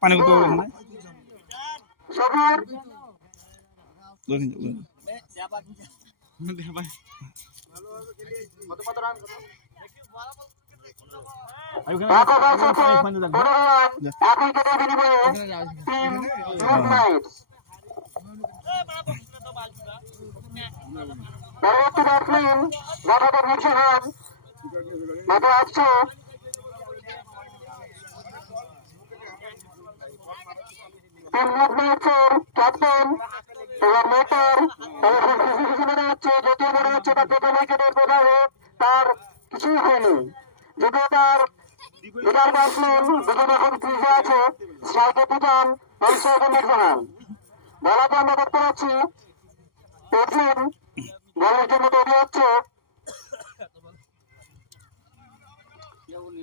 পানি কত পরবর্তী ব্যাটসম্যান মাথাটা নিচে হন মাথা আসছে টিম ম্যাচের ক্যাপ্টেন এবার মোটর মনে হচ্ছে যদিও মনে হচ্ছে তার প্রথম উইকেটের প্রভাবে তার কিছুই হয়নি যদিও তার লিডার ব্যাটসম্যান দুজন এখন ক্রিজে আছে স্ট্রাইকে পিটান জাহান বলাতে আমরা দেখতে পাচ্ছি অর্জুন বলের জন্য তৈরি হচ্ছে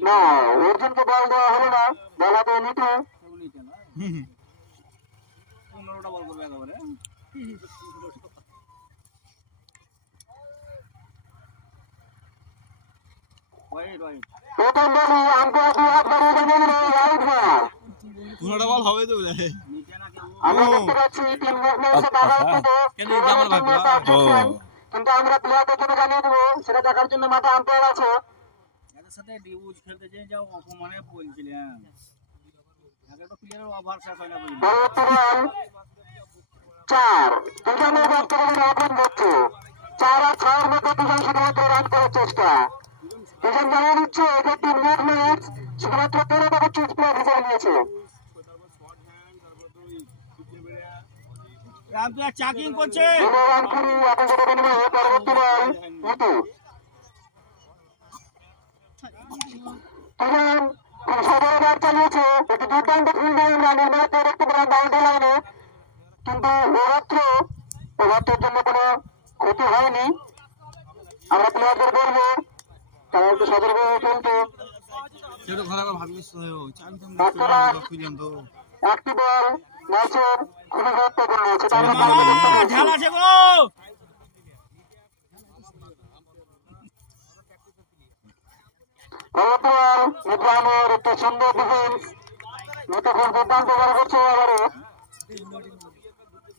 না অর্জুনকে বল দেওয়া হলো না বলাতে নিতে 15টা বল করবে একেবারে প্রথম বলি আম্পায়ার দুই হাত বাড়িয়ে জানিয়ে দিল রাইট বল 15টা বল হবে তো আমরা দেখতে পাচ্ছি টিম মুভমেন্টে বাধা হচ্ছে কিন্তু আমরা প্লেয়ারদের জন্য জানিয়ে দেবো সেটা দেখার জন্য মাঠে আম্পায়ার আছে এদের সাথে ডিউজ খেলতে যেয়ে যাও অপমানে বলছিলেন একটা প্লেয়ারের ওভার শেষ হয় না বলি পরবর্তী বল 4 দুজনের ব্যাট করে রান হচ্ছে 4 আর 6 এর মধ্যে দুজন শুধুমাত্র রান করার চেষ্টা দুজন জানিয়ে দিচ্ছে যে টিম মুভমেন্ট শুধুমাত্র 13 টাকা চুজ প্লেয়ার হিসেবে নিয়েছে রামপ্লেয়ার চাকিং করছে রান করি আপনাদের বিনিময়ে পরবর্তী বল মিটু দুজন খুব সদরে ব্যাট চালিয়েছে একটি দুর্দান্ত ফিল্ডিং রানের মধ্যে দেখতে পেলাম বাউন্ডারি লাইনে কিন্তু ওভারটার জন্য কোনো ক্ষতি হয়নি আমরা প্লেয়ারদের বলবো তারা একটু সতর্কভাবে খেলতে একটি বল ম্যাচের খুবই গুরুত্বপূর্ণ সেটা আমরা একটি সুন্দর ডিফেন্স খুব দুর্দান্ত বল করছে এবারে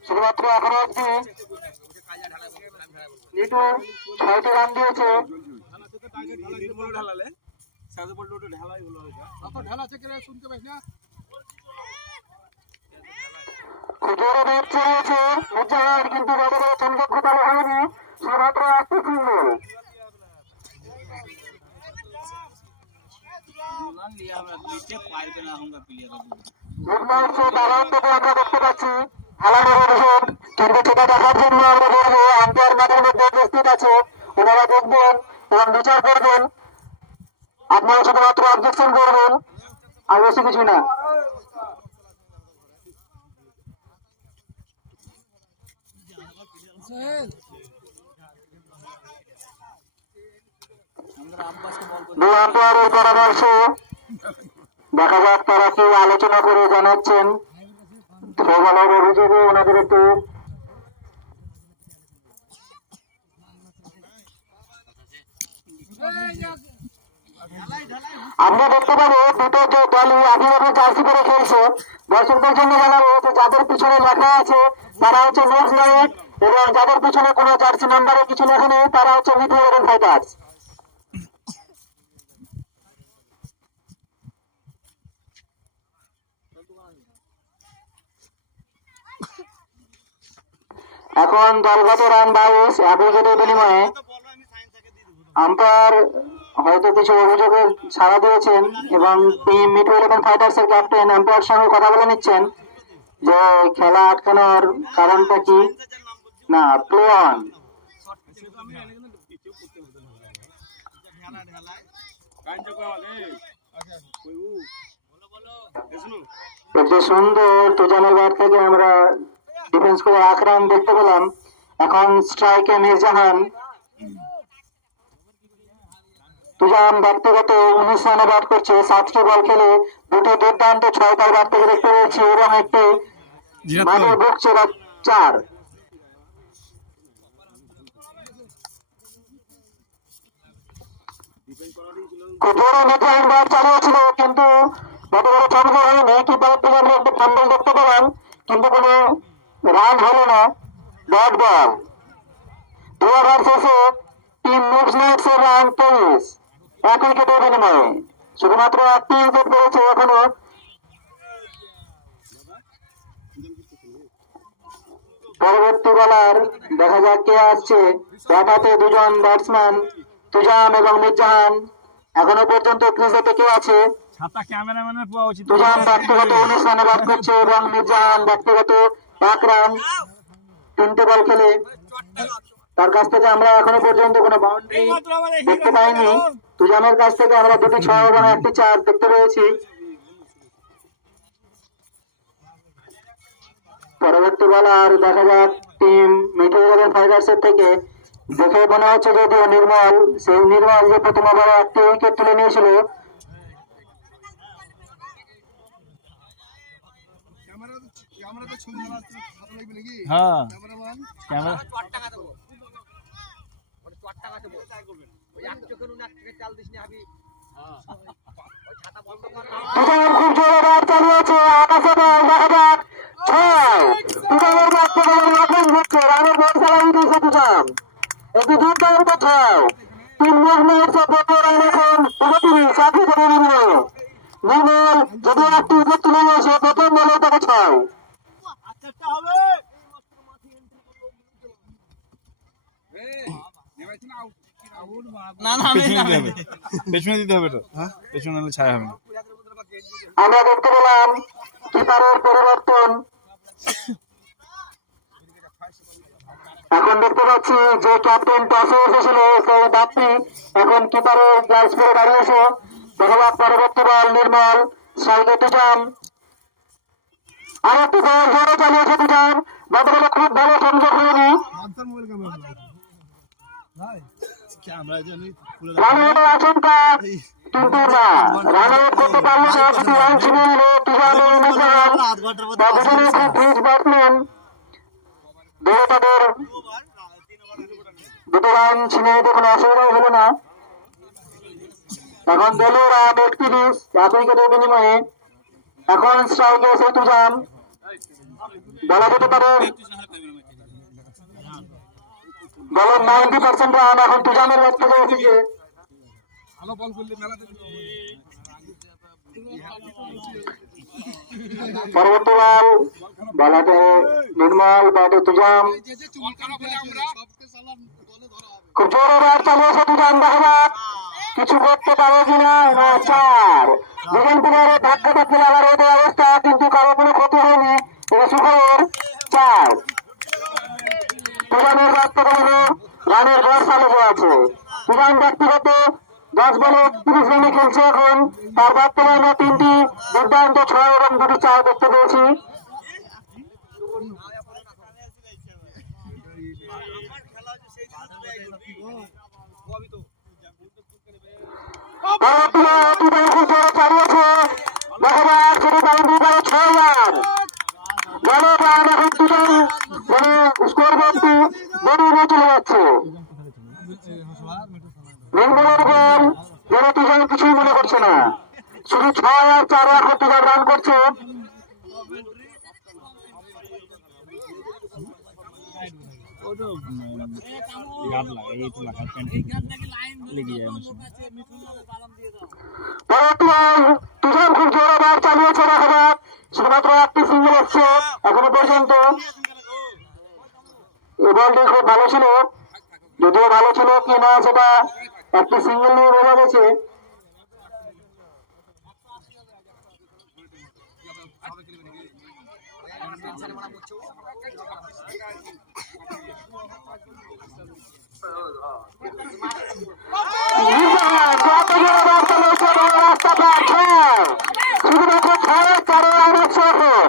শুধুমাত্র এখনো অব্দি নিটু 6টি রান দিয়েছে খুব জোরে ব্যাট চালিয়েছে মুজাহিদ কিন্তু ব্যাটে সংযোগ ঘটানো হয়নি শুধুমাত্র একটি সিঙ্গল আমরা দেখতে পাচ্ছি খেলানোর অভিযোগ কিন্তু সেটা দেখার জন্য আমরা বলবো আম্পায়ার মাঠের মধ্যে উপস্থিত আছে ওনারা দেখবেন এবং বিচার করবেন আপনারা শুধুমাত্র অবজেকশন করবেন আর বেশি কিছু না দুই আম্পায়ারের পরামর্শ দেখা যাক তারা কি আলোচনা করে জানাচ্ছেন থ্রোবলের অভিযোগে ওনাদের একটু আমরা দেখতে পাবো দুটো যে দলই আগে জার্সি করে খেলছে দর্শকদের জন্য জানাবো যে যাদের পিছনে লেখা আছে তারা হচ্ছে নিউজ নাইট এবং যাদের পিছনে কোনো জার্সি নাম্বারে কিছু লেখা নেই তারা হচ্ছে মিড ফাইটার্স এখন দলগত রান 22 অ্যাভরেজের বিনিময়ে আম্পায়ার হয়তো কিছু অভিযোগের ছাড়া দিয়েছেন এবং টিম মিড 11 ফাইটার্সের ক্যাপ্টেন আম্পায়ার সঙ্গে কথা বলে নিচ্ছেন যে খেলা আটকানোর কারণটা কি না প্লে অন একটি সুন্দর তুজানের ব্যাট থেকে আমরা ডিফেন্স করে 8 রান দেখতে পেলাম এখন স্ট্রাইকে মির্জাহান তুজান ব্যক্তিগত 19 রানে ব্যাট করছে 7টি বল খেলে দুটো দুর্দান্ত 6টার ব্যাট থেকে দেখতে পেয়েছি এবং একটি মাঠে বকছে 4 খুব বড় মির্জাহান ব্যাট চালিয়েছিল কিন্তু কিন্তু গতবারে চালু হয়নি, কিপারের থেকে আমরা একটা ফাম্বল দেখতে পেলাম, কিন্তু কোনো রান হলো না। ডট বল 2 ওভার শেষে টিম মুভস নাইটস এর রান 23, 1 উইকেটের বিনিময়ে। শুধুমাত্র একটি উইকেট পড়েছে এখনো। পরবর্তী বলার দেখা যাক কে আসছে। ব্যাটাতে দুজন ব্যাটসম্যান তুজাম এবং মির্জাহান। এখনো পর্যন্ত ক্রিজে কে আছে? ছাতা ক্যামেরাম্যানের পাওয়া উচিত। তুজাম ব্যক্তিগত 19 রানে ব্যাট করছে এবং মির্জাহান ব্যক্তিগত 1 রান, 3টে বল খেলে। তার কাছ থেকে আমরা এখনো পর্যন্ত কোনো বাউন্ডারি দেখতে পাইনি। তুজামের কাছ থেকে আমরা 2টি 6 এবং 1টি 4 দেখতে পেয়েছি। পরবর্তী বলার দেখা যাক টিম মিঠু ইলেভেন ফাইটার্সের থেকে। দেখে মনে হচ্ছে যদিও নির্মল, সেই নির্মল যে প্রথম ওভারে 1টি উইকেট তুলে নিয়েছিল। হ্যাঁ ক্যামেরা খুব জোরে ব্যাট চালিয়েছে, আকাশে বল, দেখা যাক 6। তুজামের ব্যাট থেকে এখন হচ্ছে রানের বল চালাই দিয়েছে তুজাম, একটি দুর্দান্ত 6। টিম মুভমেন্টস এর প্রথম রান এখন 29, 7 উইকেটের বিনিময়ে। নির্মল যদিও 1টি উইকেট তুলে নিয়েছে, প্রথম বলে তাকে 6। পেছনে দিতে হবে, পেছনে হলে ছায়া হবে না। আমরা দেখতে পেলাম কিপারের পরিবর্তন। এখন দেখতে পাচ্ছি যে ক্যাপ্টেন টসে এসেছিল সেই বাপ্পি এখন কিপারের গ্লাভস পরে দাঁড়িয়েছে। দেখা যাক পরবর্তী বল নির্মল, স্ট্রাইকে তুজাম। আরেকটি বল জোরে চালিয়েছে তুজাম, গতকালে খুব ভালো সংযোগ হয়নি। রানের আশঙ্কা কিন্তু না, রানের করতে পারল না, কিন্তু রান ছিনিয়ে নিল তুজামের মির্জাহান। দুজনেই খুব ফিট ব্যাটসম্যান, দূরে তাদের 2টি রান ছিনিয়ে নিতে কোনো অসুবিধাই হলো না। এখন দল রান 31, 1 উইকেটের বিনিময়ে। এখন স্ট্রাইকে এসে তুজাম, বলা যেতে পারে দলের 90% রান এখন তুজামের ব্যাট থেকে এসেছে। পরবর্তী বল বলাতে নির্মল, ব্যাটে তুজাম। খুব জোরে ব্যাট চালিয়েছে তুজাম, দেখা যাক কিছু করতে পারে কিনা। না 4। দুজন প্লেয়ারের ধাক্কা ধাক্কি লাগার এই অবস্থা, কিন্তু কারো কোনো ক্ষতি হয়নি। এটা সুখবর, 4। তুজামের ব্যাট থেকে হলো রানের বর্ষা লেগে আছে। তুজাম ব্যক্তিগত 10 বলে 30 রানে খেলছে এখন। তার ব্যাট থেকে আমরা 3টি দুর্দান্ত 6 এবং 2টি 4 দেখতে পেয়েছি। চালিয়েছে, দেখা যাক সেটি বাউন্ডারি করে 6 রান। বড় রান এখন দুজন মানে স্কোর বোর্ডটি বেরিয়ে চলে যাচ্ছে। নির্মলের বল যেন দুজন কিছুই মনে করছে না, শুধু 6 আর 4 এখন দুজন রান করছে। তুষার খুব জোরে ব্যাট চালিয়েছে, দেখা যাক শুধুমাত্র 1টি সিঙ্গেল এসছে এখনো পর্যন্ত। এই বলটি খুব ভালো ছিল, যদিও ভালো ছিল কি না সেটা 1টি সিঙ্গেল নিয়ে বোঝা গেছে। শুধুমাত্র 6-4 রান হচ্ছে এখন।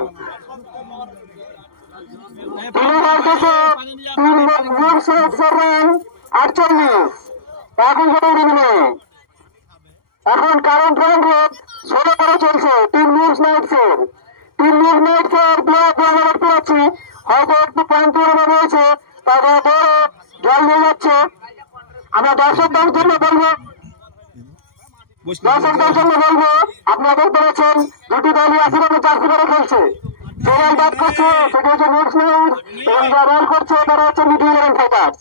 48 এখন যেটার বিনিময়ে। এখন কারেন্ট রান রেট 16 করে চলছে টিম নিউজ নাইটসের। টিম নিউজ নাইটসের দেখতে পাচ্ছি হয়তো একটু পয়েন্ট রয়েছে, তারপরে বড় জল নিয়ে যাচ্ছে। আমরা দর্শকদের জন্য বলবো আপনাদের বলেছেন দুটি দলই আসলে জার্সি করে খেলছে। যে দল ব্যাট করছে সেটি হচ্ছে নিউজ নিউজ এবং যারা বল করছে তারা হচ্ছে মিডল ইলেভেন ফাইটার্স।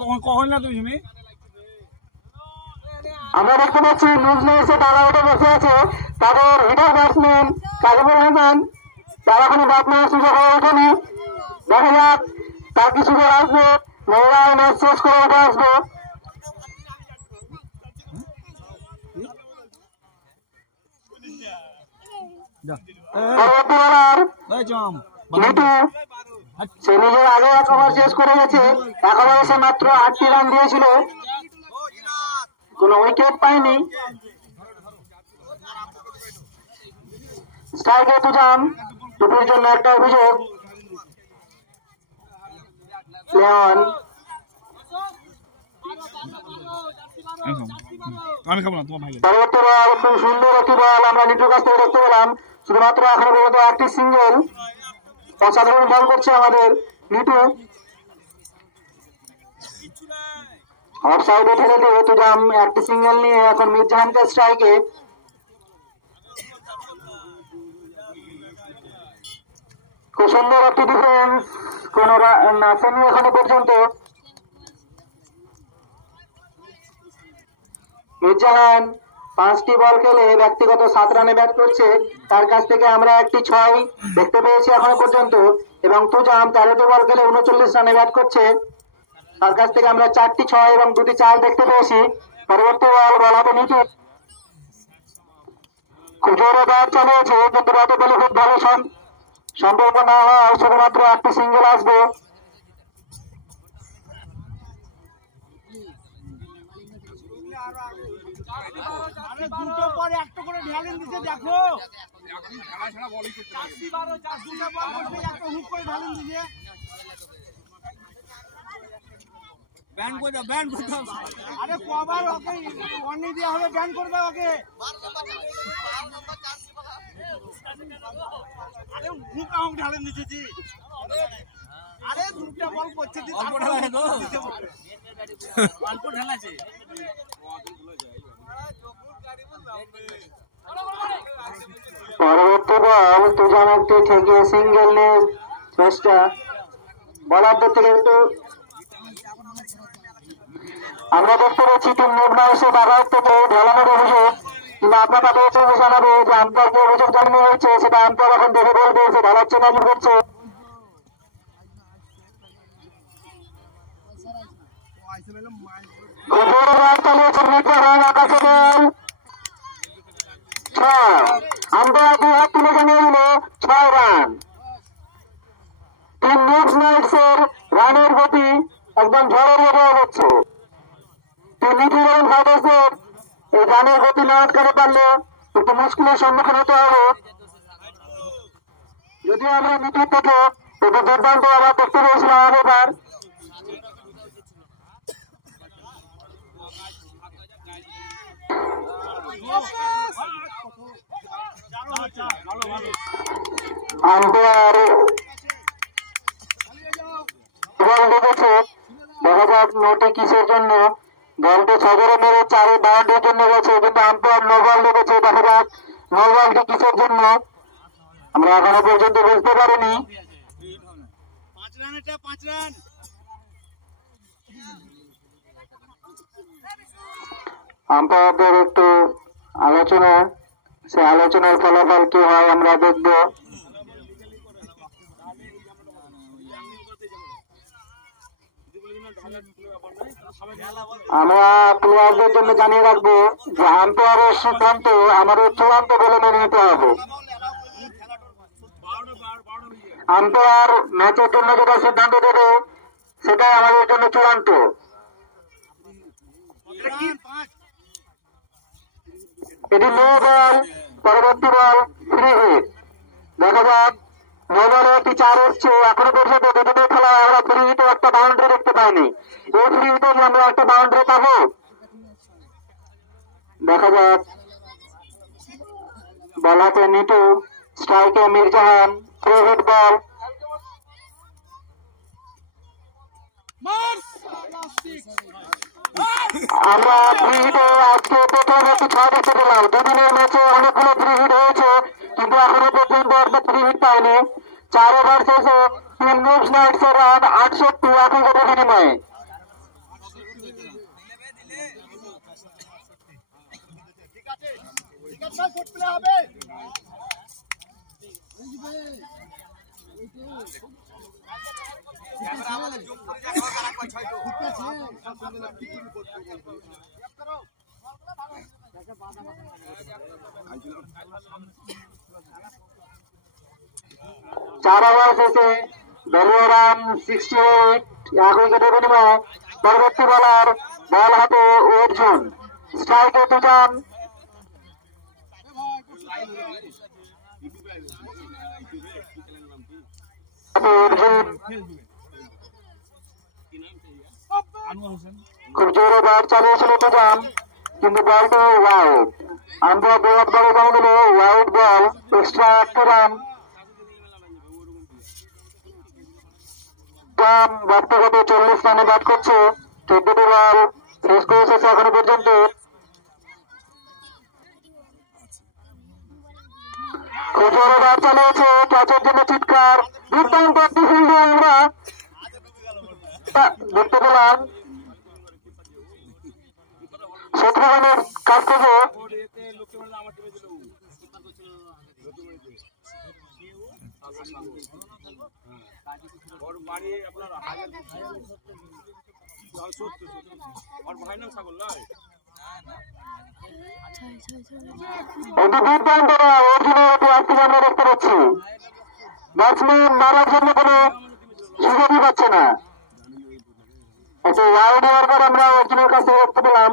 কখন কখন না তুমি আমরা দেখতে পাচ্ছি নিউজ নিউজে তারা উঠে বসে আছে, তাদের হিটার ব্যাটসম্যান কাজীমুল হাসান তার এখনো ব্যাট নেওয়ার সুযোগ হয়ে ওঠেনি। দেখা যাক তার কি সুযোগ আসবে, মেয়েরাও ম্যাচ শেষ করে উঠে আসবে। পরবর্তী বলার লিটু, সে নিজের আগে এক ওভার শেষ করে গেছে। এক ওভারে সে মাত্র 8টি রান দিয়েছিল, কোনো উইকেট পায়নি। স্ট্রাইকে তুজাম, টুপির জন্য একটা অভিযোগ। লিওন, আমি খাবো না তোমার ভাই। পরবর্তী বল, খুব সুন্দর একটি বল আমরা লিটুর কাছ থেকে দেখতে পেলাম। শুধুমাত্র এখনো পর্যন্ত একটি সিঙ্গেল, অসাধারণ বল করছে আমাদের লিটু। অফ সাইডে ঠেলে দিয়ে তুজাম একটি সিঙ্গেল নিয়ে এখন মির্জাহানকে স্ট্রাইকে। খুব সুন্দর একটি ডিফেন্স, কোন রান আসেনি এখনো পর্যন্ত। মির্জাহান 5টি বল খেলে ব্যক্তিগত 7 রানে ব্যাট করছে। তার কাছ থেকে আমরা একটি 6 দেখতে পেয়েছি এখনো পর্যন্ত, এবং তুজাম 13টি বল খেলে 39 রানে ব্যাট করছে। তার কাছ থেকে আমরা 4টি 6 এবং 2টি 4 দেখতে পেয়েছি। পরবর্তী বল হবে নিচে, খুব জোরে ব্যাট চালিয়েছে কিন্তু ব্যাটে বলে খুব ভালো সম্পর্ক না হয় শুধুমাত্র একটি সিঙ্গেল আসবে। দুটো পরে একটা করে ঢালেন দিছে দেখো, ব্যান করে দাও, ব্যান করে দাও। আরে কবার ওকে ওয়ার্নিং দেওয়া হবে, ব্যান করে দাও ওকে। আরে মুখ আম ঢালেন দিছে জি। আরে দুটো বল করছে দি, অল্প ঢালা তো অল্প ঢালাছে। পরবর্তী বল তুজাম একটি থেকে সিঙ্গেল নিয়ে চেষ্টা। বলারদের থেকে একটু আমরা দেখতে পাচ্ছি টিম নির্ণয় এসে বাঘার থেকে ঢেলানোর অভিযোগ, কিন্তু আপনারা পেয়েছে জানাবে যে আম্পায়ারকে অভিযোগ জানানো হয়েছে, সেটা আম্পায়ার এখন দেখে বলবে যে ঢালাচ্ছে না কি করছে। আম্পায়ার 2 হাত তুলে জানিয়ে দিল 6 রান। টিম নিউজ নাইটসের রানের গতি একদম ঝড়ের মতো হচ্ছে। টিম ইলেভেন ফাইটার্সের এই রানের গতি না আটকাতে পারলে একটু মুশকিলের সম্মুখীন হতে হবে। যদিও আমরা মিটিং থেকে একটু দুর্দান্ত আবার দেখতে পেয়েছিলাম আগেবার। আম্পায়ার বল দেখেছে, দেখা যাক নোটে কিসের জন্য। বলটি ছগরে মেরে 4 বাউন্ডারির জন্য গেছে, কিন্তু আম্পায়ার নো বল দেখেছে। দেখা যাক নো বলটি কিসের জন্য আমরা এখনো পর্যন্ত বুঝতে পারিনি। 5 রান, এটা 5 রান। আম্পায়ারদের একটু আলোচনা, সে আলোচনার ফলাফল কি হয় আমরা দেখব। আমরা প্লেয়ারদের জন্য জানিয়ে রাখবো যে আম্পায়ারের সিদ্ধান্ত আমাদের চূড়ান্ত বলে মেনে নিতে হবে। আম্পায়ার ম্যাচের জন্য যেটা সিদ্ধান্ত দেবে সেটাই আমাদের জন্য চূড়ান্ত। এটি নো বল, পরবর্তী বল ফ্রি হিট। দেখা যাক নো বলে একটি 4 এসছে। এখনো পর্যন্ত দুটো খেলায় আমরা ফ্রি হিটে একটা বাউন্ডারি দেখতে পাইনি। এই ফ্রি হিটে আমরা একটা বাউন্ডারি পাবো, দেখা যাক। বলাতে নিটু, স্ট্রাইকে মির্জাহান, ফ্রি হিট বল। মার আমরা ফ্রি হিটে আজকে প্রথম একটি 6 দেখতে পেলাম। দুদিনের ম্যাচে অনেকগুলো ফ্রি হিট হয়েছে, কিন্তু এখনো পর্যন্ত একটা ফ্রি হিট পাইনি। 4 ওভার শেষে টিম নিউজ নাইটসের রান 68 একই গতির বিনিময়ে। চার ওভার শেষে দলীয় রান 68 এক উইকেটের বিনিময়ে। পরবর্তী বলার বল হাতে অর্জুন, স্ট্রাইকে দুজন। অর্জুন খুব জোরে ব্যাট চালিয়েছিল দুজন, কিন্তু বলটি ওয়াইড। আমরা বরাদ বলে জানিয়ে ওয়াইড বল, এক্সট্রা 1 রান। ব্যক্তিগত 40 রানে ব্যাট করছে, 14টি বল শেষ করে এসেছে এখনো পর্যন্ত। খুব জোরে ব্যাট চালিয়েছে, ক্যাচের জন্য চিৎকার। দুর্দান্ত একটি ফিল্ডিং আমরা দেখতে পেলাম শত্রুঘ্নের কাছ থেকে। এটি দুর্দান্ত অর্জুনের একটি অ্যাক্টিভ আমরা দেখতে পাচ্ছি। ব্যাটসম্যান মারার জন্য কোনো সুযোগই পাচ্ছে না। একটা ওয়াইড হওয়ার পর আমরা অর্জুনের কাছে দেখতে পেলাম।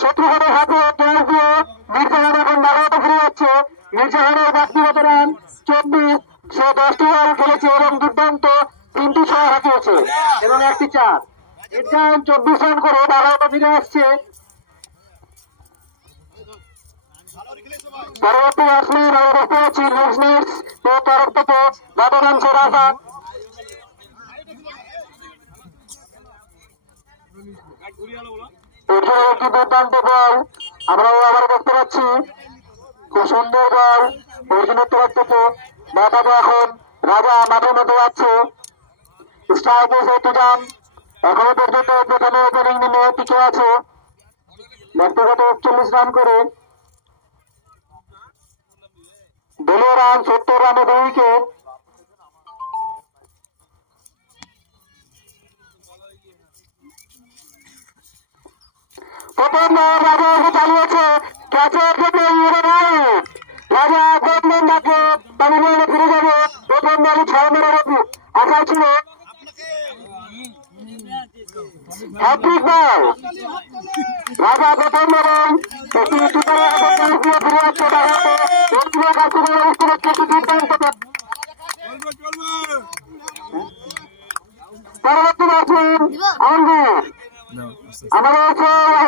শত্রুঘাটের হাতে ক্যাচ দিয়ে মির্জাহান এখন বাগাতে ফিরে যাচ্ছে। মির্জাহানের ব্যক্তিগত রান 24, সে 10টি বল খেলেছে এবং দুর্দান্ত 3টি 6 হাঁকিয়েছে এবং 1টি 4। মির্জাহান 24 রান করে বাগাতে ফিরে আসছে। পরবর্তী ব্যাটসম্যান আমরা দেখতে পাচ্ছি নিউজ নাইটস তরফ থেকে ব্যাটে নামছে রাজা। একটি দুর্দান্ত বল আমরা আবার দেখতে পাচ্ছি, খুব সুন্দর বল অর্জুনের তরফ থেকে। ব্যাটাতে এখন রাজা মাঠের মধ্যে যাচ্ছে, স্ট্রাইকে সে দুজন। এখনো পর্যন্ত প্রথমে ওপেনিং নিয়ে টিকে আছে ব্যক্তিগত 41 রান করে। দলীয় রান 70 রানে 2 উইকেট। প্রথম রাজা এসে চালিয়েছে ক্যাচের জন্য রাজা প্রথম ডাকে পানি নিয়ে ফিরে যাবে। প্রথম বলে 6 মেরে আশা ছিল হ্যাট্রিক বল। রাজা প্রথম বলে একটি কিপারের হাতে ক্যাচ দিয়ে ফিরে যাচ্ছে বাগাতে। অর্জুনের কাছ থেকে একটি দুর্দান্ত। পরবর্তী ব্যাটসম্যান আঙ্গুর। আমাদের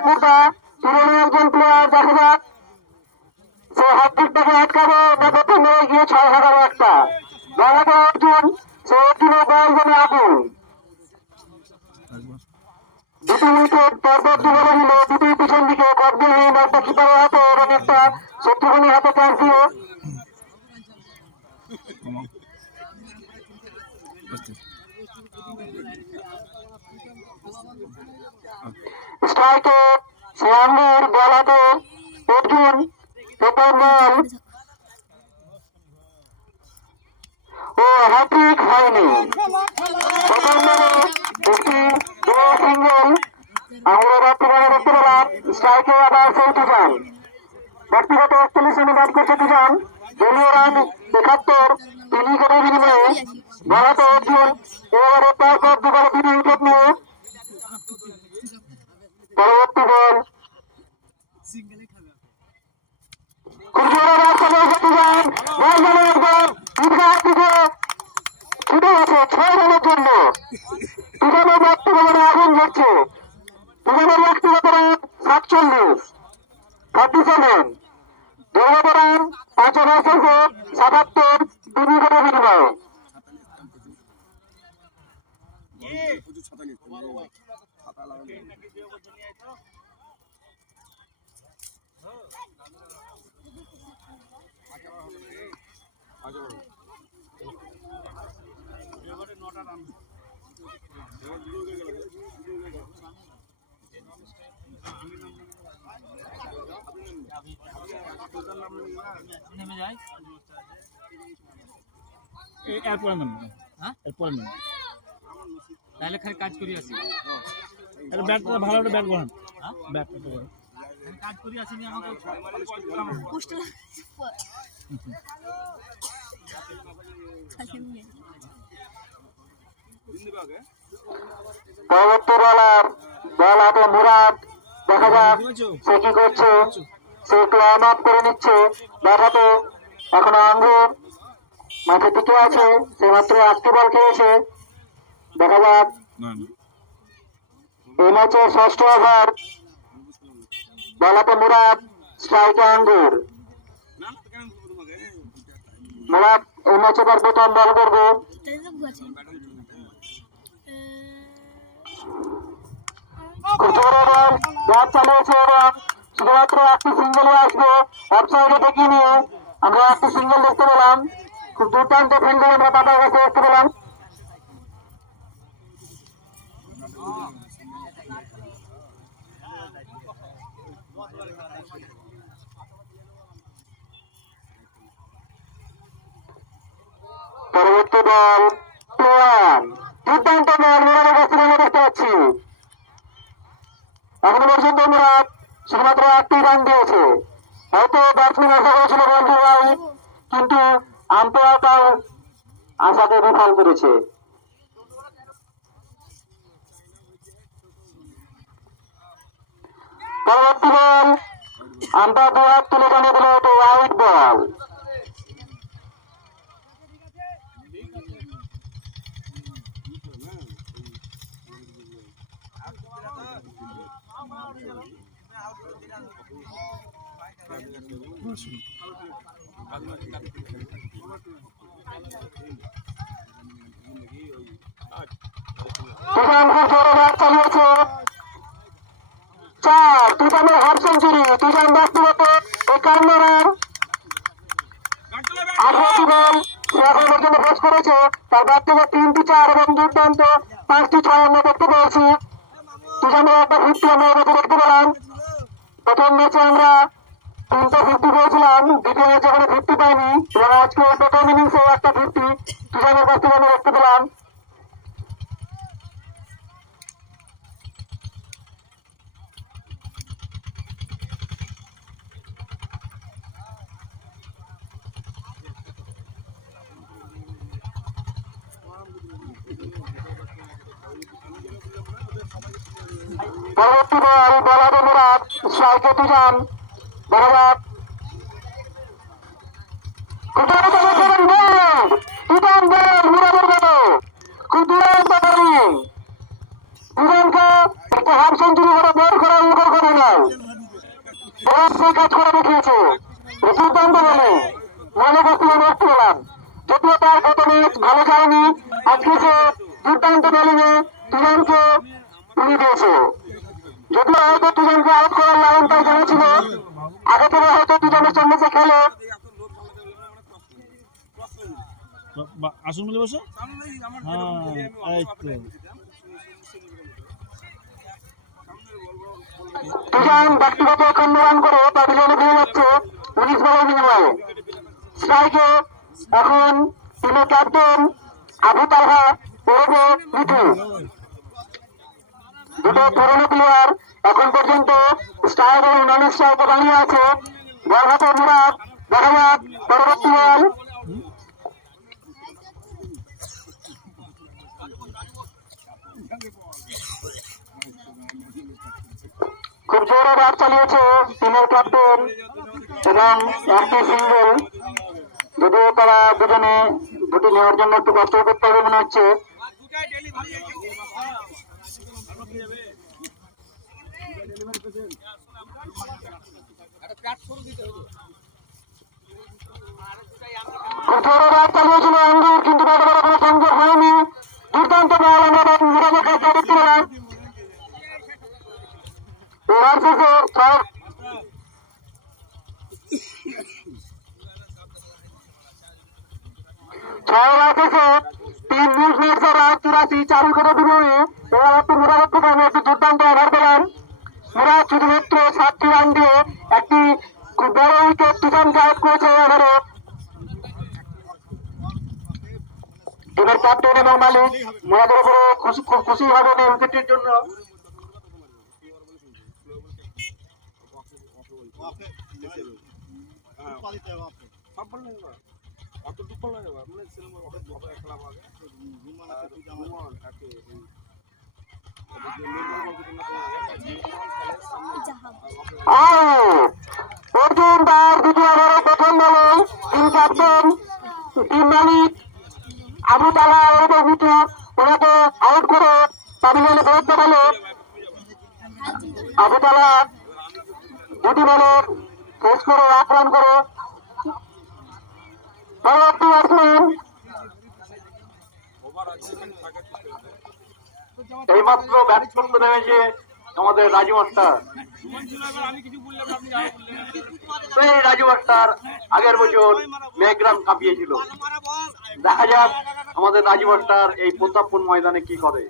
মুদ্রা পুরনো একজন প্লেয়ার, দেখা যাক সে হ্যাট্রিকটাকে আটকাবে না প্রথম হয়ে গিয়ে 6 হাজারও একটা। বাগাতে অর্জুন, সে অর্জুনের বল জন্য আগুন। 2টি উইকেট পরবর্তী বলে দিল, 2টি পিছন দিকে কবজাহীন, একটা কিপারের হাতে এবং একটা শত্রুঘ্নের হাতে ক্যাচ দিয়ে। স্ট্রাইকে শ্যামুর বল হাতে অর্জুন, প্রথম বল ও হ্যাট্রিক হয়নি। প্রথম বলে একটি সিঙ্গেল আমরা বর্তমানে দেখতে পেলাম। স্ট্রাইকে আবার সেই দুজন, ব্যক্তিগত 41 রানে ব্যাট করছে দুজন। দলীয় রান 71, 3 উইকেটের বিনিময়ে। বল হাতে অর্জুন, এবারে পরপর 2 বলে 3 উইকেট নিয়ে। পরবর্তী বল খুব জোরে ব্যাট চালিয়েছে দুজন। বল গেল একদম ঈদগাহ দিকে ছুটে গেছে 6 রানের জন্য। দুজনের ব্যক্তিগত আগুন ঝরছে। দুজনের ব্যক্তিগত 47 47 দলীয় রান 5/77 2 উইকেটের বিনিময়ে। নেমে যায় এরপরে নেন, হ্যাঁ এরপরে নেন। তাহলে খালি কাজ করি আসি এটা ব্যাট ভালো একটা ব্যাট করেন, হ্যাঁ ব্যাট করেন। খালি কাজ করি আসিনি আমাকে পরবর্তী বলার বল হাতে মুরাদ, দেখা যাক সে কি করছে। সে একটু ওয়ার্ম আপ করে নিচ্ছে ব্যাট হাতে। এখনো আঙ্গুর মাঠের দিকে আছে, সে মাত্র 8টি বল খেয়েছে। দেখা যাক না না, এই ম্যাচের 6ষ্ঠ ওভার। বল হাতে মুরাদ, স্ট্রাইকে আঙ্গুর। মুরাদ এই ম্যাচে তার প্রথম বল করবে। খুব জোরে বল ব্যাট চালিয়েছে এবং শুধুমাত্র একটি সিঙ্গেলই আসবে। অফসাইডে দেখে নিয়ে আমরা একটি সিঙ্গেল দেখতে পেলাম। খুব দুর্দান্ত ফিল্ডিং আমরা তাদের কাছে দেখতে পেলাম। পরবর্তী বল প্লেয়ার, দুর্দান্ত বল মুরাদের কাছ থেকে আমরা দেখতে পাচ্ছি। এখনো পর্যন্ত মুরাদ শুধুমাত্র 8টি রান দিয়েছে। হয়তো ব্যাটসম্যান আশা করেছিল বলটি রাইট, কিন্তু আম্পায়ার তার আশাকে বিফল করেছে। পরবর্তী বল আম্পায়ার 2 হাত তুলে জানিয়ে দিল এটি রাইট বল। তুফান খুব জোরে ব্যাট চালিয়েছে। 4 তুফানের হাফ সেঞ্চুরি। তুফান ব্যক্তিগত 51 রান। 18টি বল সে এখন পর্যন্ত শেষ করেছে। তার ব্যক্তিগত 3টি 4 এবং দুর্দান্ত 5টি 6 আমরা দেখতে পেয়েছি। তুফানের একটা 50 আমরা এবার দেখতে পেলাম। প্রথম ম্যাচে আমরা 3টা 50 পেয়েছিলাম, দ্বিতীয় ম্যাচে কোনো 50 পাইনি এবং আজকে প্রথম ইনিংসে একটা 50 তুফানের কাছ থেকে আমরা দেখতে পেলাম। পরবর্তী বল বলাবে মুরাদ, স্ট্রাইকে তুফান। দেখা যাক তুফান বল মুরাদের বলে খুব দুরন্ত বোলিং। তুফানকে একটা হাফ সেঞ্চুরি করে বের করার উপর করে নেয়। মুরাদ সেই কাজ করে দেখিয়েছে। দুর্দান্ত বলে মনে করতে দেখতে পেলাম। যদিও তার গত ম্যাচ ভালো যায়নি, আজকে সে দুর্দান্ত বোলিংয়ে তুফানকে উড়িয়ে দিয়েছে। যদিও হয়তো দুজনকে আউট করার লাইন তাই জানিয়েছিল, আগে থেকে হয়তো দুজনের সঙ্গে সে খেলে। আসুন বলে বসে, হ্যাঁ এই তো দুজন ব্যক্তিগত 51 রান করে প্যাভিলিয়নে ফিরে যাচ্ছে 19 বলের বিনিময়ে। স্ট্রাইকে এখন টিমের ক্যাপ্টেন আবু তালহা ওরফে মিঠু। দুটো পুরনো প্লেয়ার এখন পর্যন্ত স্ট্রাইক এবং নন স্ট্রাইকে দাঁড়িয়ে আছে। বল হাতে মুরাদ, দেখা যাক পরবর্তী বল। খুব জোরে ব্যাট চালিয়েছে টিমের ক্যাপ্টেন এবং একটি সিঙ্গেল। যদিও তারা দুজনে দুটি নেওয়ার জন্য একটু কষ্ট করতে হবে মনে হচ্ছে। খুব জোরে রাত চালিয়েছিল আঙ্গুর, কিন্তু বড় বড় কোনো সংযোগ হয়নি। দুর্দান্ত বল আমরা মুরাদের কাছে দেখতে পেলাম। ওভার শেষে ছয় ওভার শেষে 3 নিউজ ম্যাচ 84 করে বিনিময়ে মুরাদ থেকে আমি একটি দুর্দান্ত ওভার পেলাম। মুরাদ শুধুমাত্র 7টি রান দিয়ে একটি খুব বড় উইকেট তুফান কায়েম করেছে ওভারে। টিমের ক্যাপ্টেন এবং মালিক মুরাদের উপরে খুব খুশি হবেন এই উইকেটের জন্য। অর্জুন তার দ্বিতীয় ওভারে প্রথম বলে টিম ক্যাপ্টেন টিম মালিক আবু তালা ওনাকে আউট করে তামিলনাড়ু বলতে বলে আবু তালা 2টি বলে ফেস করে 1 রান করে। পরবর্তী ব্যাটসম্যান এইমাত্র ব্যাট করতে নেমেছে আমাদের রাজু মাস্টার। সেই রাজু মাস্টার আগের বছর মেঘগ্রাম কাঁপিয়েছিল। দেখা যাক আমাদের রাজু মাস্টার এই প্রতাপপুর ময়দানে কি করে।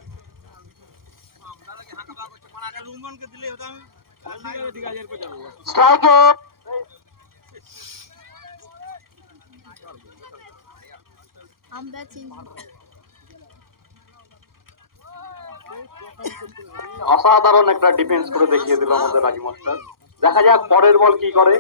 স্ট্রাইকে অসাধারণ একটা ডিফেন্স করে দেখিয়ে দিল আমাদের রাজু মাস্টার। দেখা যাক পরের বল কি করে।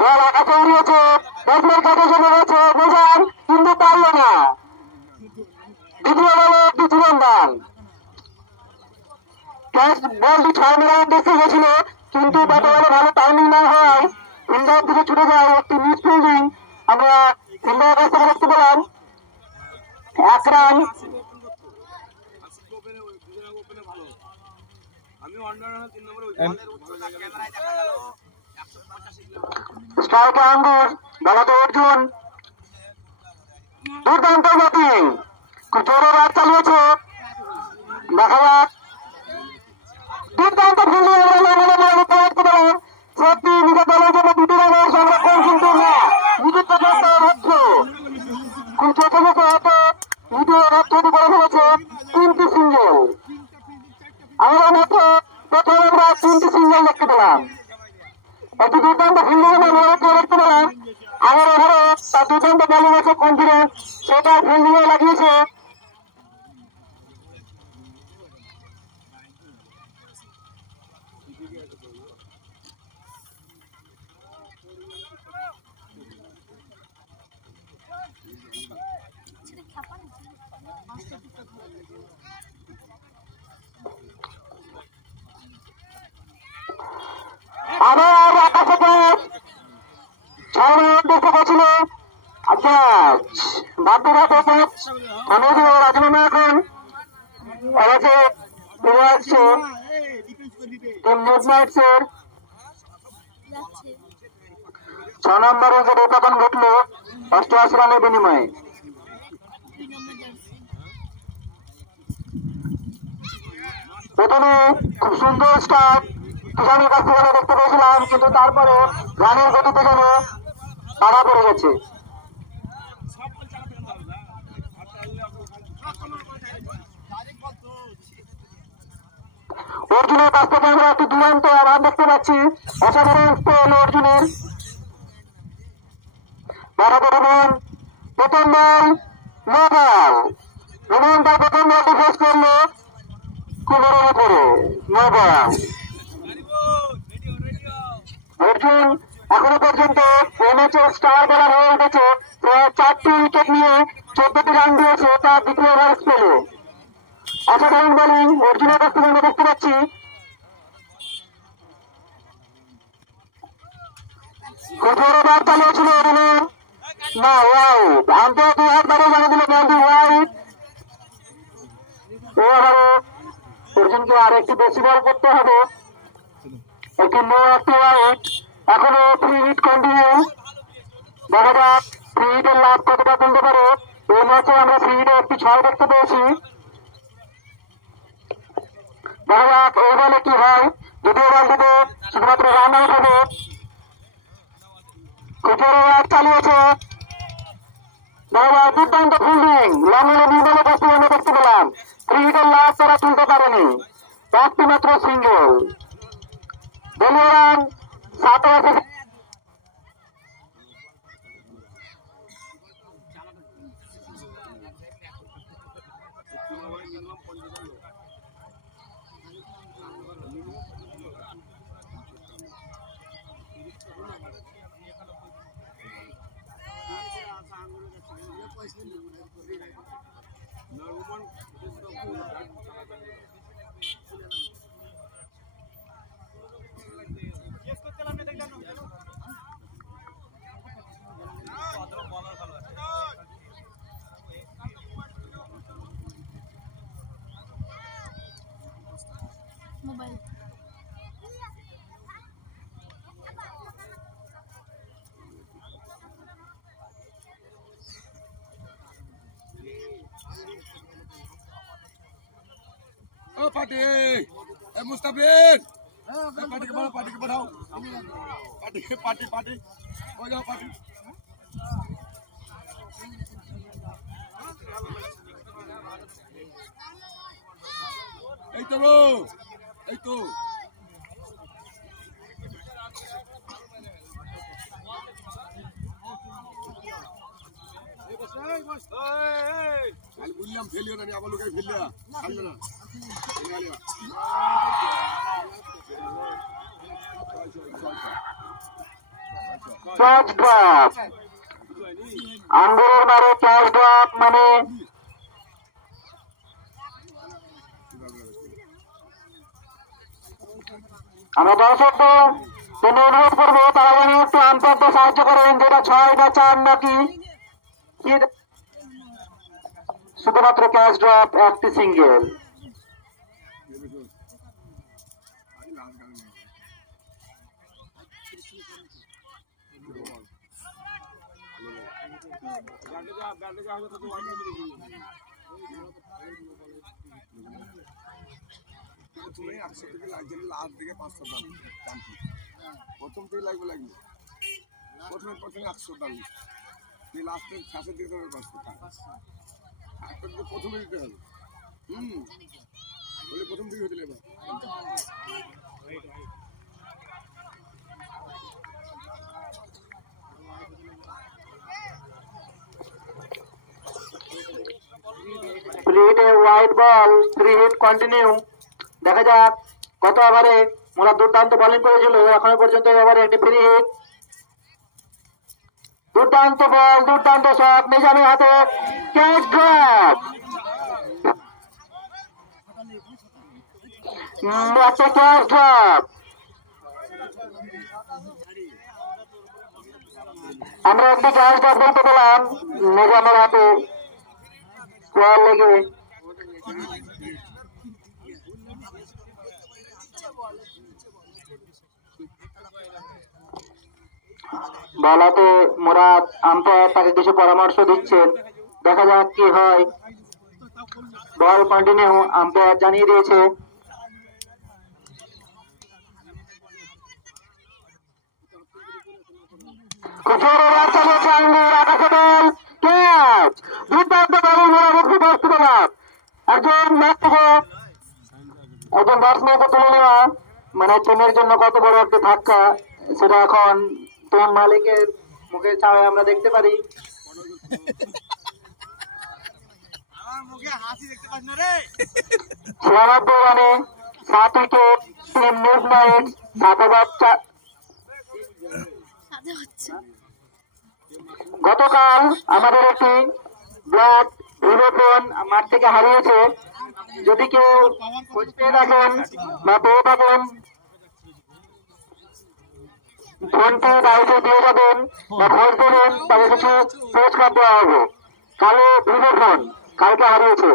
বল আকাশে উড়িয়েছে, ব্যাটসম্যান কাছে চলে গেছে বোঝান, কিন্তু পারল না। দ্বিতীয় বলে 2 রান। বলটি 6 মিটার বেশি গেছিল, কিন্তু ব্যাটে বলে ভালো টাইমিং না হয় ফিল্ডার দিকে ছুটে যায়। একটি মিস ফিল্ডিং আমরা ফিল্ডারের কাছ থেকে দেখতে পেলাম। 1 রান। স্ট্রাইকে আঙ্গুর, বলাতে অর্জুন। দুর্দান্ত ব্যাটিং, খুব জোরে রাত চালিয়েছে। দেখা যাক দুর্দান্ত ফিল্ডিং দেখতে পেলাম। সত্যি নিজের দলের জন্য 2টি রানের সংরক্ষণ, কিন্তু না উইকেট পর্যন্ত হচ্ছে খুব চোখে মুখে হয়তো উইকেট তৈরি করে ফেলেছে 3টি সিঙ্গেল। আমরা মাত্র প্রথম আমরা 3টি সিঙ্গেল দেখতে পেলাম। একটি দুর্দান্ত ফিল্ডিং দেখতে পেলাম। আমার ওভারে তার দুর্দান্ত বলিং আছে কনফিডেন্স, সেটা ফিল্ডিং এ লাগিয়েছে। আবার আকাশে দেখতে পাচ্ছিল বাদ্যঘাট অনেকে রাজনামা এখন আমাকে ফিরে আসছে টিম নিউজমাইটসের 6 নম্বরে যে উৎপাদন ঘটল 88 রানের বিনিময়ে। প্রথমে খুব সুন্দর স্টার্ট কিষানের কাছ থেকে দেখতে পেয়েছিলাম, কিন্তু তারপরে রানের গতিতে যেন বাধা পড়ে গেছে। অর্জুনের কাছ থেকে আমরা একটি দুরন্ত রান দেখতে পাচ্ছি। অসাধারণ স্পেল অর্জুনের। রোমান প্রথম বল নো বল। রোমান তার প্রথম বলটি ফেস করলো কুমারের উপরে, নো বল। অর্জুন এখনো পর্যন্ত এই ম্যাচের স্টার বলার হয়ে উঠেছে। 4টি উইকেট নিয়ে 14টি রান দিয়েছে তার দ্বিতীয় ওভার স্পেলে। অসাধারণ বোলিং অর্জুনের কাছ থেকে আমরা দেখতে পাচ্ছি। কঠোর ওভার চালিয়েছিল অরুণের, না ওয়াইড, আম্পায়ার 2 হাত বাড়িয়ে জানিয়ে দিল বলটি ওয়াইড। এবারে অর্জুনকে আর একটু বেশি বল করতে হবে, একটি নো একটি ওয়াইড। এখনো 3 হিট কন্টিনিউ, দেখা যাক 3 হিটের লাভ কতটা তুলতে পারে। এই ম্যাচে আমরা 3 হিটে একটি 6 দেখতে পেয়েছি। দেখা যাক এই বলে কি হয়। দ্বিতীয় বলটিতে শুধুমাত্র রান আউট হবে। কঠোর ওভার চালিয়েছে, দেখা যাক দুর্দান্ত ফিল্ডিং, লং বলে বসে আমরা দেখতে পেলাম। 3 হিটের লাভ তারা তুলতে পারেনি, একটি মাত্র সিঙ্গেল। দলীয় রান 7 মোবাইল ओ पार्टी ए मुस्ताफिर पार्टी के बढ़ाओ पार्टी हो जाओ पार्टी এই তো আমি বললাম ফেলিও না, আমার লোকে ফেললে ছাড়লে না। ক্যাচ ড্রপ, আঙ্গুরের মারে ক্যাচ ড্রপ মানে আমরা দর্শকদের জন্য অনুরোধ করবো তারা যেন একটু আম্পায়ারদের সাহায্য করেন, যেটা 6 না 4 নাকি শুধুমাত্র ক্যাচ ড্রপ, একটি সিঙ্গেল। প্রথমে 100 থেকে লাগছে, লাস্ট দিকে 500 দাম জানছি। প্রথম থেকে লাগবে প্রথমে 100 দাম, লাস্টের শেষের দিকে দেবে 500 টাকা। প্রথমে দিতে হবে, বলে প্রথম দিকে হতে এবার ওয়াইড বল, 3 হিট কন্টিনিউ। দেখা যাক কত ওভারে মোরা দুর্দান্ত বোলিং করেছিল, এখনো পর্যন্ত ওভারে একটি ফ্রি হিট। দুর্দান্ত বল, দুর্দান্ত শট, নিজামের হাতে ক্যাচ ড্রপ, একটা ক্যাচ ড্রপ। আমরা একটি ক্যাচ ড্রপ বলতে পেলাম নিজামের হাতে বল লেগে। বলাতে মুরাদ আম্পায়ার তাকে কিছু পরামর্শ দিচ্ছেন, দেখা যাক কি হয়। বল কন্টিনিউ, আম্পায়ার জানিয়ে দিয়েছে। কঠোর ওভার চালিয়েছে আঙ্গুর, আকাশে বল, ক্যাচ, দুর্দান্ত বলে মুরাদ বস্তু পেলাম। একজন ম্যাচ থেকে একজন ব্যাটসম্যানকে তুলে নেওয়া মানে টিমের জন্য কত বড় একটা ধাক্কা, সেটা এখন টিম মালিকের মুখের ছায়ায় আমরা দেখতে পারি। আমার মুখে হাসি দেখতে পাচ্ছ না রে। 96 রানে 7 wicket, team news night 7 over. গতকাল আমাদের একটি ব্ল্যাক রিভোফোন মাঠ থেকে হারিয়েছে, যদি কেউ খোঁজ পেয়ে থাকেন বা পেয়ে থাকেন ফোনটি বাড়িতে দিয়ে যাবেন বা খোঁজ দেবেন, তাকে কিছু পুরস্কার দেওয়া হবে। কালো ভিভো ফোন কালকে হারিয়েছে।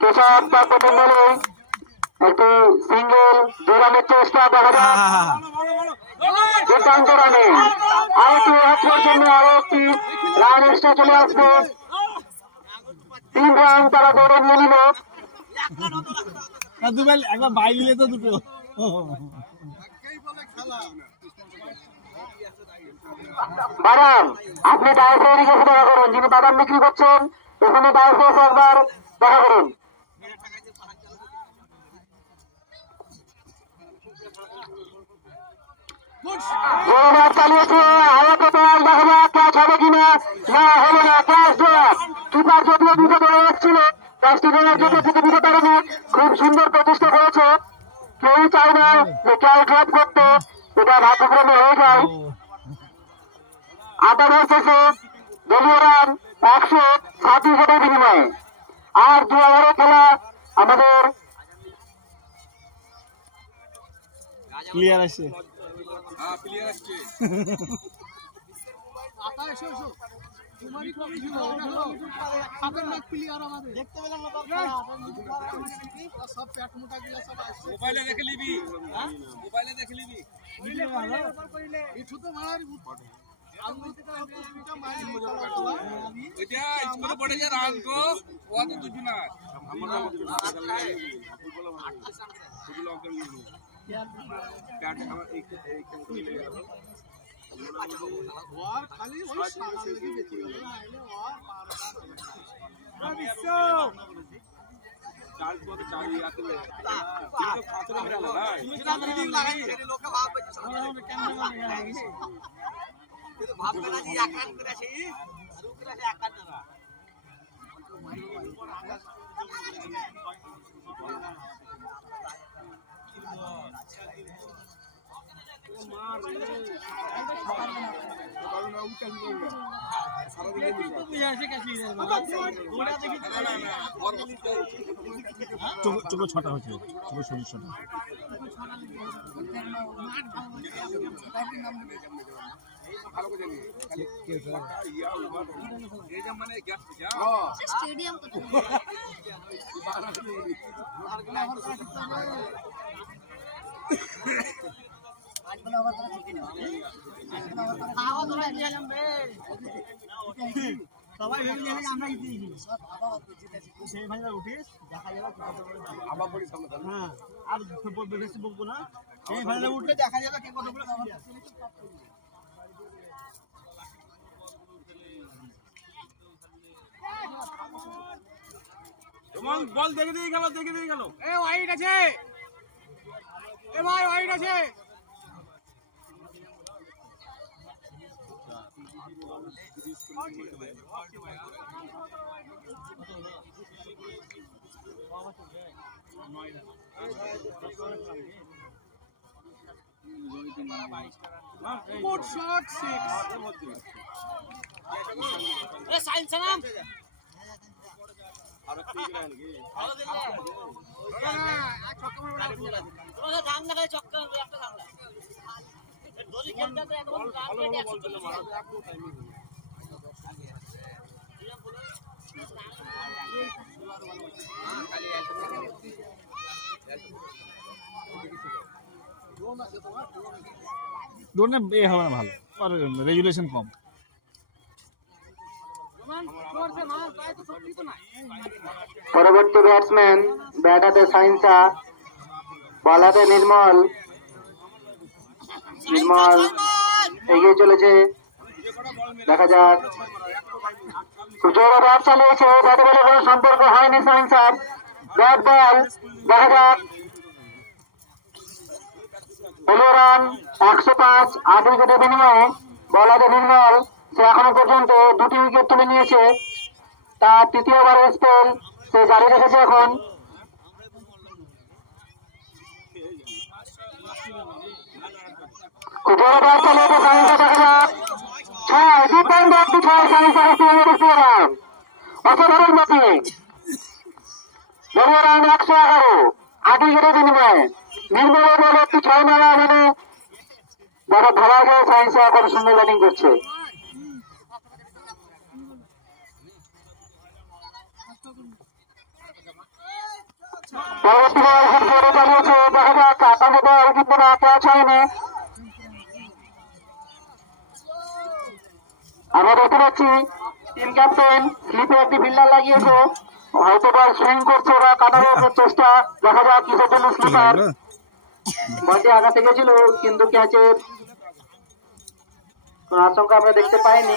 কেশব তার প্রথম বলে একটি সিঙ্গেল দুরানের চেষ্টা দেখা যাক, দুর্দান্ত রানে আরেকটি হওয়ার জন্য আরো একটি রান এক্সট্রা চলে আসবে। 3 রান তারা দৌড়ে নিয়ে নিল। দুবার একবার বাইরে নিলে তো দুটো। বাদাম আপনি ডাইসের দিকে দেখা করুন, যিনি বাদাম বিক্রি করছেন এখানে ডাইসে একবার দেখা করুন। চালিয়েছে হাওয়াতে বল, দেখা যাক ক্যাচ হবে কিনা। না হলো না, ক্যাচ ড্রপ। কিপার যদিও বিপদ হয়ে যাচ্ছিল, ক্যাচটি দেওয়ার জন্য থেকে দিতে পারেনি। খুব সুন্দর প্রচেষ্টা করেছে, কেউ চায় না যে ক্যাচ ড্রপ করতে, এটা ভাগ্যক্রমে হয়ে যায়। 8 ওভার শেষে দলীয় রান 107 উইকেটের বিনিময়ে। আর 2 ওভারের খেলা আমাদের ক্লিয়ার আসছে। হ্যাঁ প্লেয়ার আসছে। মোবাইলে দেখে নিবি, মোবাইলে দেখে নিবি। ওইটা স্কুলে পড়ে যে রান কো ও তো দুজন না আমরা খালি ওই সারা লেগে বেঁচে গেল নাইলে চোখ 6টা হয়েছে, চোখ 16টা। স্টেডিয়াম সবাই ভেবে নিয়ে আমরা জিতেছি। সেই ভাইরা উঠিস দেখা যাবে আবার পড়ি সামনে। হ্যাঁ, আর বেশি বকবো না। সেই ভাইরা উঠলে দেখা যাবে কে কতগুলো বল দেখে দিয়ে গেল, দেখে দিয়ে গেল। এ ওয়াইড আছে, এ ভাই ওয়াইড আছে। Good shot, 6. এ সাইন সালাম ওরা দাম না খালি চক্কর একটা দামলা দড়ি খেলতে তো একদম রান রেটে 140 দৌড়নে এ হবে না ভালো, আর রেগুলেশন কম। পরবর্তী ব্যাটসম্যান, ব্যাট হাতে সাইন্সা, বল হাতে নির্মল। নির্মল এগিয়ে চলেছে, দেখা যাক। খুব জোরে ব্যাট চালিয়েছে, ব্যাটে বলে কোনো সম্পর্ক হয়নি সাইন্সার। ব্যাট বল দেখা যাক। 15 রান 105 8 উইকেটের বিনিময়ে। বল হাতে নির্মল, সে এখনো পর্যন্ত 2টি উইকেট তুলে নিয়েছে। তার 3য় ওভারের স্পেল সে জারি রেখেছে এখন। খুব জোরে ব্যাট চালিয়েছে সাইন্সা, দেখা যাক। 6 দুর্দান্ত একটি 6 সাইন্সা। অসাধারণ ব্যাটিং। দলীয় রান 111, 8 উইকেটের বিনিময়ে নির্মল বলে একটি 6 মারা মানে যারা ধরা যায় সায়েন্স কত সুন্দর ব্যাটিং করছে। পরবর্তী বল খুব জোরে চালিয়েছে, দেখা যাক আকাশে বল কিন্তু না ক্যাচ হয়নি। আমরা দেখতে পাচ্ছি টিম ক্যাপ্টেন স্লিপে একটি ফিল্ডার লাগিয়েছে, হয়তো বল সুইং করছে বা কাটানোর চেষ্টা, দেখা যাক কিসের জন্য স্লিপার। বলটি আঘাতে গেছিল কিন্তু ক্যাচের কোন আশঙ্কা আমরা দেখতে পাইনি।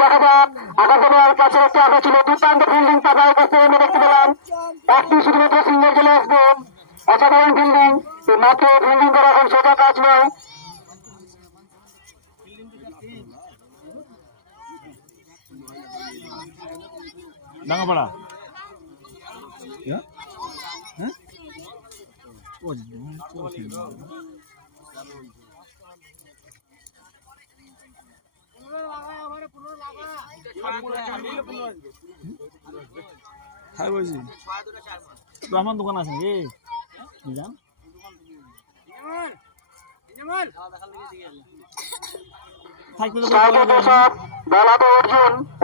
দেখা যাক আঘাতে বল কাছে একটি আঘাত ছিল, দুর্দান্ত ফিল্ডিং তার কাছে আমি দেখতে পেলাম। একটি শুধুমাত্র সিঙ্গেল চলে আসবে, অসাধারণ ফিল্ডিং। মাত্র ফিল্ডিং করা এখন সোজা কাজ নয়। ডাঙ্গাপাড়া হ্যাঁ বলছি তো আমার দোকান আছে নাকি জান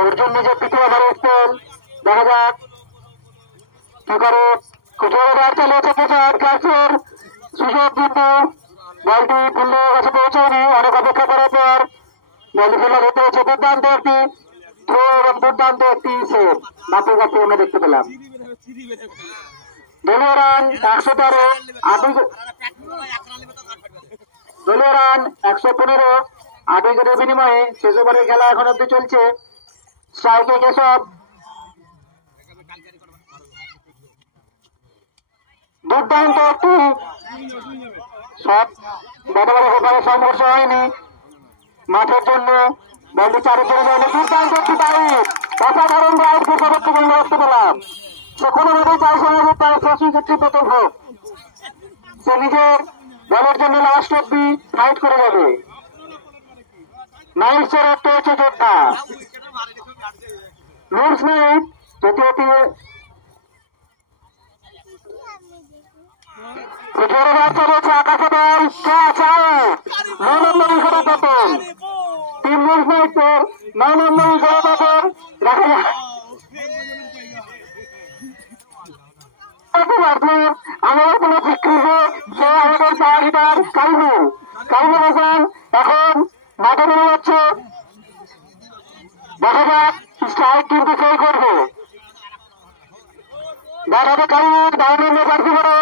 অর্জুন নিজের পিঠে আবার উঠতেন, দেখা যাক কি করে। চালিয়েছে প্রচার ক্যাচের সুযোগ কিন্তু বলটি ফিল্ডের কাছে পৌঁছায়নি। অনেক অপেক্ষা করার পর বলটি ফিল্ডার হতে হয়েছে। দুর্দান্ত একটি থ্রো এবং দুর্দান্ত একটি সেভ মাঠের কাছে আমরা দেখতে পেলাম। দলীয় রান 113, দলীয় রান 115, 8 উইকেটের বিনিময়ে শেষ ওভারের খেলা এখন অব্দি চলছে। স্ট্রাইকে কেশব, দুর্দান্ত একটি শট, বড় ওভারে সংঘর্ষ হয়নি মাঠের জন্য। বলটি চারে চলে যাবে, দুর্দান্ত একটি ডাইভ, অসাধারণ ডাইভ পরবর্তী বন্ধ করতে পেলাম। সে কোনোভাবেই চাইছে না যে তার শেষ উইকেটটি প্রথম হোক, সে নিজের দলের জন্য লাস্ট অব্দি ফাইট করে যাবে। নাইটসের একটা হচ্ছে যোদ্ধা নুর স্মিথ, তৃতীয়টি আকাশে বল ক্যাচ আউট, 9 নম্বর উইকেটের পতন। টিম নুর স্মিথের 9 নম্বর উইকেটের পতন। দেখা যাক আমার কোনো বিক্রিতে সে আমাদের পাওয়ার হিটার কাইমুল হোসেন এখন মাঠে বেরিয়ে যাচ্ছে। দেখা যাক স্ট্রাইক কিন্তু সেই করবে, দেখাবে কাইমুল ডায়মন্ডে প্রার্থী করে।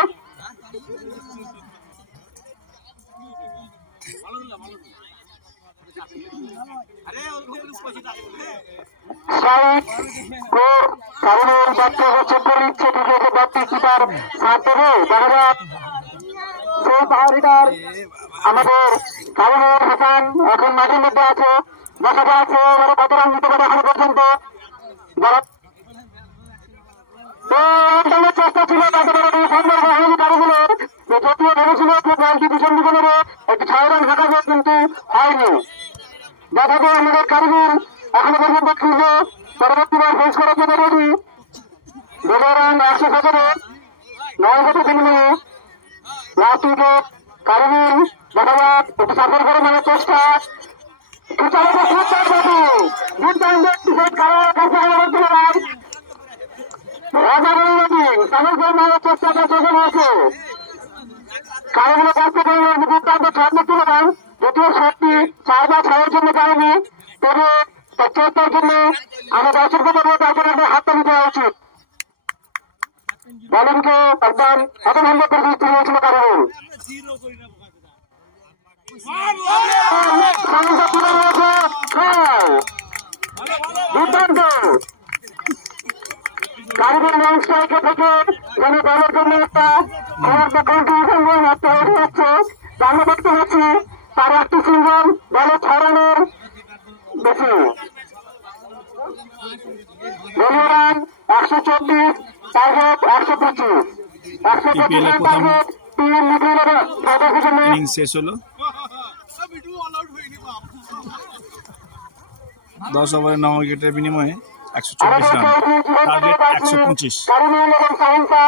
স্ট্রাইক কারণের ব্যাটকে হচ্ছে করে নিচ্ছে, ঠিক আছে ব্যাটটি কিপার সাথ দেবে। দেখা যাক সেই পাওয়ার হিটার আমাদের কারণের হাসান এখন মাঠের মধ্যে আছে। দেখা যাচ্ছে এবারে কত রান নিতে পারে এখনো পর্যন্ত। চেষ্টা ছিল তাকে সম্ভব হয়নি কারণগুলোর, যদিও ভেবেছিল বলটি ভীষণ দিকে নেবে, একটি 6 রান হাঁটাবে কিন্তু হয়নি। দেখা যায় আমাদের কারণের এখনো পর্যন্ত খুঁজে পরবর্তীবার ফেস করার জন্য রেডি। 2 রান 117, 9 উইকেটের বিনিময়ে লাস্ট উইকেট কারণের। দেখা যাক একটু সাফল করে নেওয়ার চেষ্টা, চেষ্টাটা শেষে নিয়েছে কারণগুলো কাছ থেকে দুর্দান্ত ছাড়তে তুললাম। যদিও শটটি 4 বা 6-এর জন্য পারেনি, তবে চেষ্টার জন্য আমরা দর্শকদের বলবো তারপরে আমাদের হাতটা নিতে দেওয়া উচিত। বলিংকে একদম হতভম্ব করে দিতে হয়েছিল কারণ দুর্দান্ত কারিগর লং স্ট্রাইকে থেকে যেন দলের জন্য একটা কন্ট্রিবিউশন হতে যাচ্ছে। আমরা দেখতে পাচ্ছি তার একটি সিঙ্গল দলে 6 রানের বেশি। দলীয় run 124, target 125। 125 run target, 3 middle over প্রদর্শনে ইনিংস শেষ হলো। 10 ওভারের 9 উইকেটের বিনিময়ে 124 রান, টার্গেট 125। কারণ এবং সাহিংসা